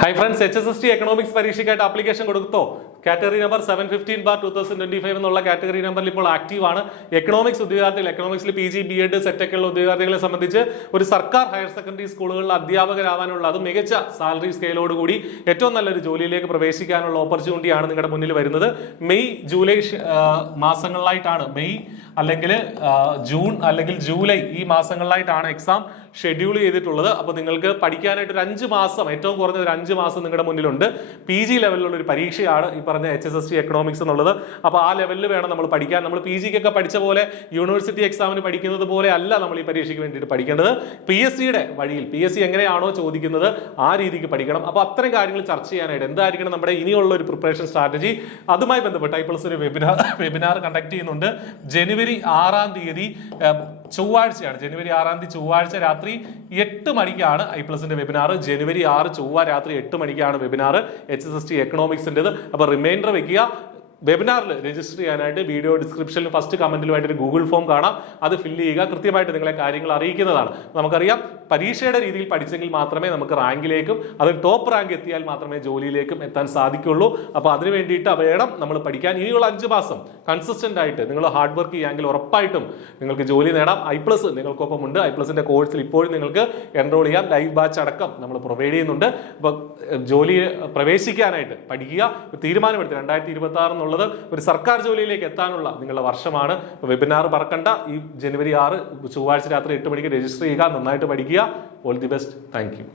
Hi friends, HSST economics പരീക്ഷയ്ക്കായിട്ട് application കൊടുത്തോ? Category number 715/2025 എന്നുള്ള കാറ്റഗറി നമ്പറിൽ ഇപ്പോൾ ആക്റ്റീവ് ആണ്. എക്കണോമിക്സ് ഉദ്യോഗാർത്ഥികൾ, എക്കണോമിക്സിൽ PG, BEd സെറ്റൊക്കെയുള്ള ഉദ്യോഗാർത്ഥികളെ സംബന്ധിച്ച് ഒരു സർക്കാർ ഹയർ സെക്കൻഡറി സ്കൂളുകളിൽ അധ്യാപകരാവാനുള്ള, അത് മികച്ച സാലറി സ്കെയിലോടുകൂടി ഏറ്റവും നല്ലൊരു ജോലിയിലേക്ക് പ്രവേശിക്കാനുള്ള ഓപ്പർച്യൂണിറ്റിയാണ് നിങ്ങളുടെ മുന്നിൽ വരുന്നത്. മെയ് ജൂലൈ മാസങ്ങളിലായിട്ടാണ്, മെയ് അല്ലെങ്കിൽ ജൂൺ അല്ലെങ്കിൽ ജൂലൈ ഈ മാസങ്ങളിലായിട്ടാണ് എക്സാം ഷെഡ്യൂൾ ചെയ്തിട്ടുള്ളത്. അപ്പോൾ നിങ്ങൾക്ക് പഠിക്കാനായിട്ട് ഒരു 5 മാസം, ഏറ്റവും കുറഞ്ഞ ഒരു 5 മാസം നിങ്ങളുടെ മുന്നിലുണ്ട്. PG ലെവലിലുള്ള ഒരു പരീക്ഷയാണ് ഈ പറഞ്ഞ HSST എക്കണോമിക്സ് എന്നുള്ളത്. അപ്പോൾ ആ ലെവലിൽ വേണം നമ്മൾ പഠിക്കാൻ. നമ്മൾ PGക്കൊക്കെ പഠിച്ച പോലെ യൂണിവേഴ്സിറ്റി എക്സാമിന് പഠിക്കുന്നത് പോലെ അല്ല നമ്മൾ ഈ പരീക്ഷയ്ക്ക് വേണ്ടിയിട്ട് പഠിക്കേണ്ടത്. PSCയുടെ വഴിയിൽ, PSC എങ്ങനെയാണോ ചോദിക്കുന്നത് ആ രീതിക്ക് പഠിക്കണം. അപ്പോൾ അത്തരം കാര്യങ്ങൾ ചർച്ച ചെയ്യാനായിട്ട് എന്തായിരിക്കണം നമ്മുടെ ഇനിയുള്ള ഒരു പ്രിപ്പറേഷൻ സ്ട്രാറ്റജി, അതുമായി ബന്ധപ്പെട്ട് ഐപ്ലസ് ഒരു വെബിനാർ കണ്ടക്ട് ചെയ്യുന്നുണ്ട്. ജനുവരി 6-ാം തീയതി ചൊവ്വാഴ്ചയാണ്. ജനുവരി 6-ാം തീയതി ചൊവ്വാഴ്ച രാത്രി 8 മണിക്കാണ് ഐപ്ലസിന്റെ വെബിനാർ. ജനുവരി 6 ചൊവ്വ രാത്രി 8 മണിക്കാണ് വെബിനാർ HSST എക്കണോമിക്സിൻ്റെത്. അപ്പോൾ റിമൈൻഡർ വെക്കുക. വെബിനാറിൽ രജിസ്റ്റർ ചെയ്യാനായിട്ട് വീഡിയോ ഡിസ്ക്രിപ്ഷനിൽ ഫസ്റ്റ് കമന്റിലുമായിട്ട് ഒരു ഗൂഗിൾ ഫോം കാണാം. അത് ഫില്ല് ചെയ്യുക. കൃത്യമായിട്ട് നിങ്ങളെ കാര്യങ്ങൾ അറിയിക്കുന്നതാണ്. നമുക്കറിയാം, പരീക്ഷയുടെ രീതിയിൽ പഠിച്ചെങ്കിൽ മാത്രമേ നമുക്ക് റാങ്കിലേക്കും, അത് ടോപ്പ് റാങ്ക് എത്തിയാൽ മാത്രമേ ജോലിയിലേക്കും എത്താൻ സാധിക്കുള്ളൂ. അപ്പോൾ അതിന് വേണ്ടിയിട്ട് വേണം നമ്മൾ പഠിക്കാൻ. ഇനിയുള്ള 5 മാസം കൺസിസ്റ്റന്റ് ആയിട്ട് നിങ്ങൾ ഹാർഡ് വർക്ക് ചെയ്യുമെങ്കിൽ ഉറപ്പായിട്ടും നിങ്ങൾക്ക് ജോലി നേടാം. ഐപ്ലസ് നിങ്ങൾക്കൊപ്പം ഉണ്ട്. ഐപ്ലസിന്റെ കോഴ്സിൽ ഇപ്പോഴും നിങ്ങൾക്ക് എൻറോൾ ചെയ്യാം. ലൈവ് ബാച്ച് അടക്കം നമ്മൾ പ്രൊവൈഡ് ചെയ്യുന്നുണ്ട്. അപ്പോൾ ജോലി പ്രവേശിക്കാനായിട്ട് പഠിക്കുക. തീരുമാനമെടുത്ത് 2026 എന്നുള്ളത് ഒരു സർക്കാർ ജോലിയിലേക്ക് എത്താനുള്ള നിങ്ങളുടെ വർഷമാണ്. വെബിനാർ മറക്കണ്ട. ഈ ജനുവരി 6 ചൊവ്വാഴ്ച രാത്രി 8 മണിക്ക് രജിസ്റ്റർ ചെയ്യുക. നന്നായിട്ട് പഠിക്കുക. All the best. Thank you.